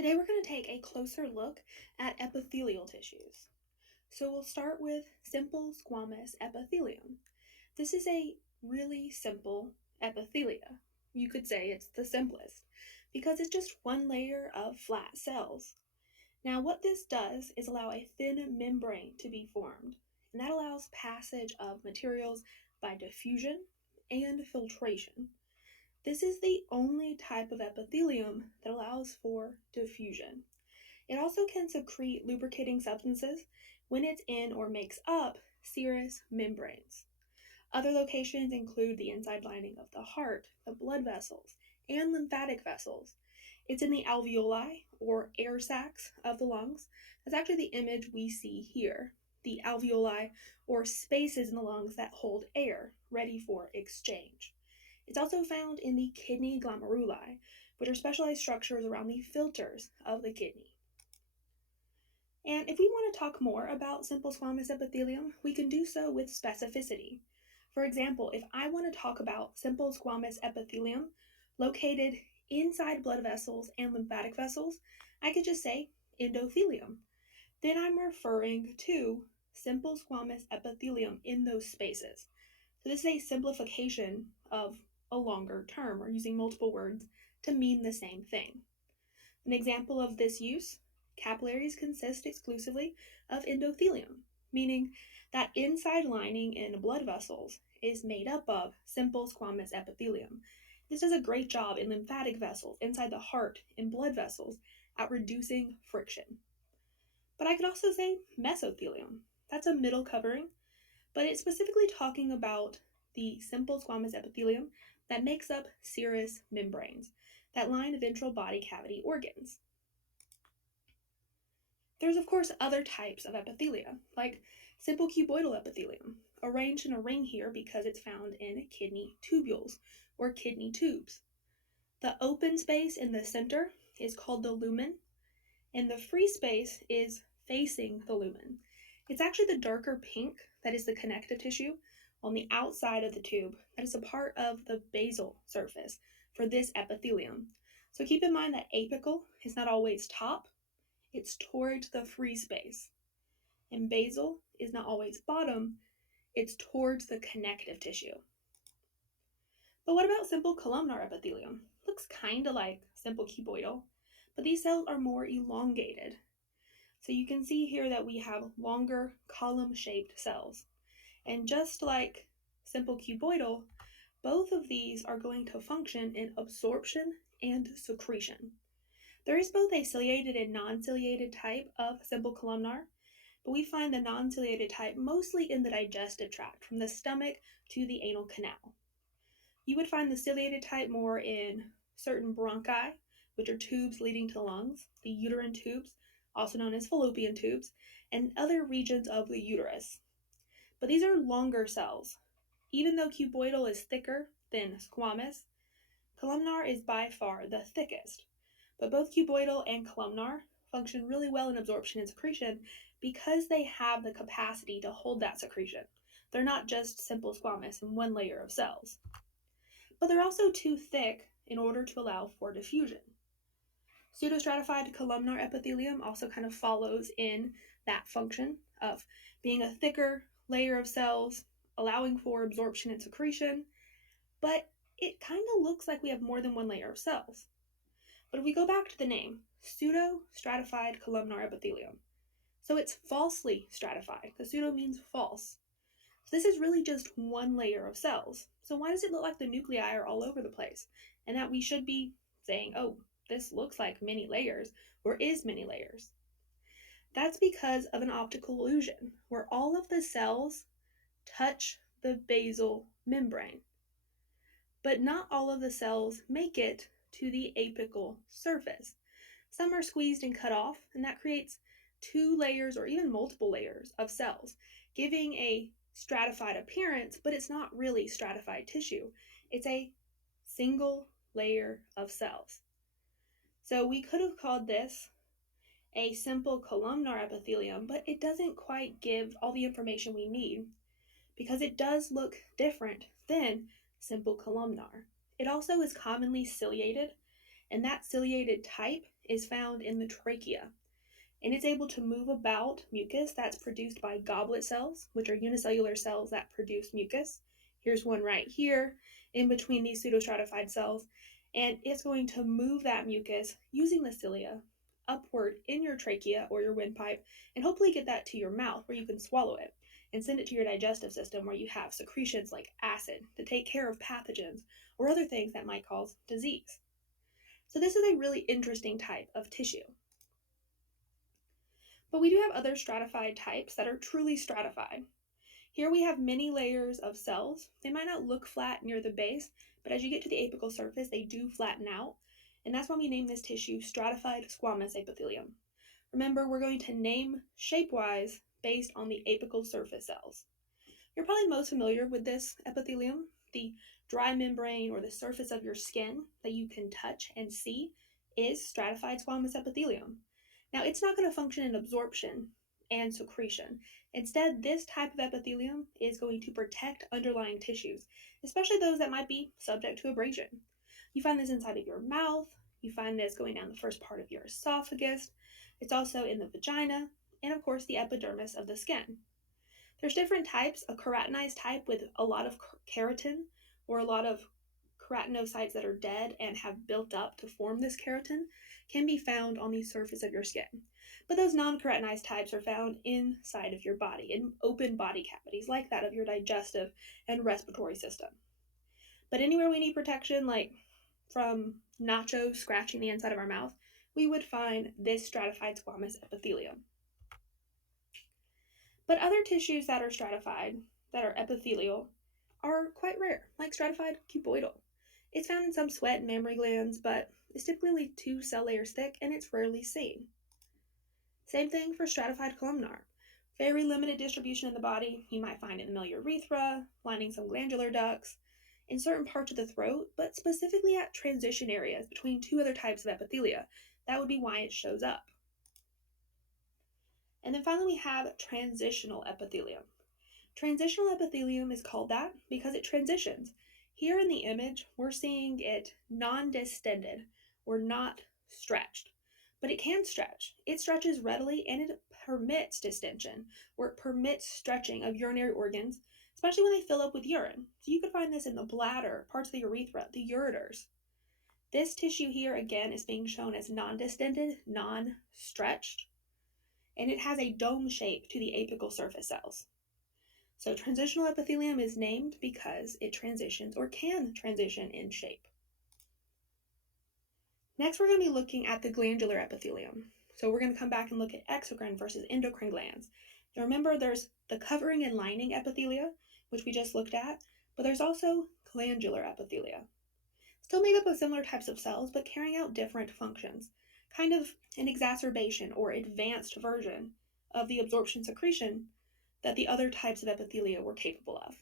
Today we're going to take a closer look at epithelial tissues. So we'll start with simple squamous epithelium. This is a really simple epithelia. You could say it's the simplest because it's just one layer of flat cells. Now what this does is allow a thin membrane to be formed, and that allows passage of materials by diffusion and filtration. This is the only type of epithelium that allows for diffusion. It also can secrete lubricating substances when it's in or makes up serous membranes. Other locations include the inside lining of the heart, the blood vessels, and lymphatic vessels. It's in the alveoli, or air sacs, of the lungs. That's actually the image we see here. The alveoli, or spaces in the lungs that hold air, ready for exchange. It's also found in the kidney glomeruli, which are specialized structures around the filters of the kidney. And if we want to talk more about simple squamous epithelium, we can do so with specificity. For example, if I want to talk about simple squamous epithelium located inside blood vessels and lymphatic vessels, I could just say endothelium. Then I'm referring to simple squamous epithelium in those spaces. So this is a simplification of a longer term, or using multiple words to mean the same thing. An example of this use: capillaries consist exclusively of endothelium, meaning that inside lining in blood vessels is made up of simple squamous epithelium. This does a great job in lymphatic vessels, inside the heart, in blood vessels, at reducing friction. But I could also say mesothelium. That's a middle covering, but it's specifically talking about the simple squamous epithelium that makes up serous membranes that line ventral body cavity organs. There's, of course, other types of epithelia, like simple cuboidal epithelium, arranged in a ring here because it's found in kidney tubules, or kidney tubes. The open space in the center is called the lumen, and the free space is facing the lumen. It's actually the darker pink that is the connective tissue on the outside of the tube that is a part of the basal surface for this epithelium. So keep in mind that apical is not always top, it's towards the free space. And basal is not always bottom, it's towards the connective tissue. But what about simple columnar epithelium? Looks kind of like simple cuboidal, but these cells are more elongated. So you can see here that we have longer column-shaped cells. And just like simple cuboidal, both of these are going to function in absorption and secretion. There is both a ciliated and non-ciliated type of simple columnar, but we find the non-ciliated type mostly in the digestive tract, from the stomach to the anal canal. You would find the ciliated type more in certain bronchi, which are tubes leading to the lungs, the uterine tubes, also known as fallopian tubes, and other regions of the uterus. But these are longer cells. Even though cuboidal is thicker than squamous, columnar is by far the thickest. But both cuboidal and columnar function really well in absorption and secretion because they have the capacity to hold that secretion. They're not just simple squamous in one layer of cells. But they're also too thick in order to allow for diffusion. Pseudostratified columnar epithelium also kind of follows in that function of being a thicker layer of cells, allowing for absorption and secretion, but it kind of looks like we have more than one layer of cells. But if we go back to the name, pseudostratified columnar epithelium, so it's falsely stratified, because pseudo means false. So this is really just one layer of cells. So why does it look like the nuclei are all over the place? And that we should be saying, oh, this looks like many layers, or is many layers. That's because of an optical illusion, where all of the cells touch the basal membrane. But not all of the cells make it to the apical surface. Some are squeezed and cut off, and that creates two layers or even multiple layers of cells, giving a stratified appearance, but it's not really stratified tissue. It's a single layer of cells. So we could have called this a simple columnar epithelium, but it doesn't quite give all the information we need because it does look different than simple columnar. It also is commonly ciliated, and that ciliated type is found in the trachea, and it's able to move about mucus that's produced by goblet cells, which are unicellular cells that produce mucus. Here's one right here in between these pseudostratified cells, and it's going to move that mucus using the cilia upward in your trachea or your windpipe and hopefully get that to your mouth where you can swallow it and send it to your digestive system where you have secretions like acid to take care of pathogens or other things that might cause disease. So this is a really interesting type of tissue. But we do have other stratified types that are truly stratified. Here we have many layers of cells. They might not look flat near the base, but as you get to the apical surface, they do flatten out. And that's why we name this tissue stratified squamous epithelium. Remember, we're going to name shape-wise based on the apical surface cells. You're probably most familiar with this epithelium, the dry membrane or the surface of your skin that you can touch and see is stratified squamous epithelium. Now, it's not going to function in absorption and secretion. Instead, this type of epithelium is going to protect underlying tissues, especially those that might be subject to abrasion. You find this inside of your mouth, you find this going down the first part of your esophagus, it's also in the vagina, and of course the epidermis of the skin. There's different types. A keratinized type with a lot of keratin or a lot of keratinocytes that are dead and have built up to form this keratin can be found on the surface of your skin. But those non-keratinized types are found inside of your body, in open body cavities like that of your digestive and respiratory system. But anywhere we need protection, like from nachos scratching the inside of our mouth, we would find this stratified squamous epithelium. But other tissues that are stratified, that are epithelial, are quite rare, like stratified cuboidal. It's found in some sweat and mammary glands, but it's typically 2 cell layers thick and it's rarely seen. Same thing for stratified columnar. Very limited distribution in the body. You might find it in the middle urethra, lining some glandular ducts, in certain parts of the throat, but specifically at transition areas between 2 other types of epithelia. That would be why it shows up. And then finally we have transitional epithelium. Transitional epithelium is called that because it transitions. Here in the image, we're seeing it non-distended or not stretched, but it can stretch. It stretches readily and it permits distension, or it permits stretching of urinary organs, especially when they fill up with urine. So you could find this in the bladder, parts of the urethra, the ureters. This tissue here, again, is being shown as non-distended, non-stretched, and it has a dome shape to the apical surface cells. So transitional epithelium is named because it transitions or can transition in shape. Next, we're going to be looking at the glandular epithelium. So we're going to come back and look at exocrine versus endocrine glands. Now remember, there's the covering and lining epithelia, which we just looked at, but there's also glandular epithelia. Still made up of similar types of cells, but carrying out different functions. Kind of an exacerbation or advanced version of the absorption secretion that the other types of epithelia were capable of.